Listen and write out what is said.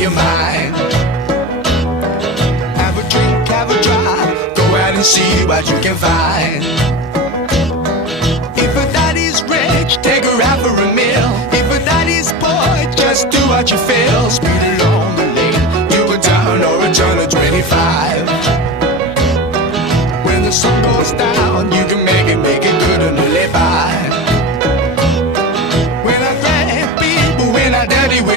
your mind. Have a drink, have a drive, go out and see what you can find. If a daddy's rich, take her out for a meal. If a daddy's poor, just do what you feel.